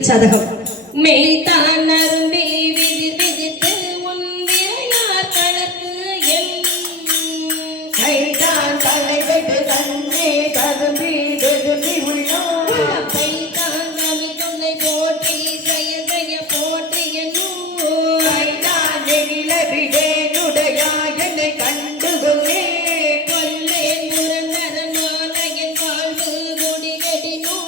சதகம் மெய்தான் அரும்பி விதிர் விதித்து உன் விரையார் கணக்கு என் கைதான் தலை வெட்டு தன்னே கரும்பி வெதும்பி உள்ளோம் கைதான் நவி துணை போற்றி ஜெய ஜெய போற்றி என்னும் கைதான் நெகிழ விடேனுடையா என்னை கண்டு கொள்ளே கொல்லேன் முரந்தர நாளையன் வாழ்வு கொடிகடினோ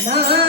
நான்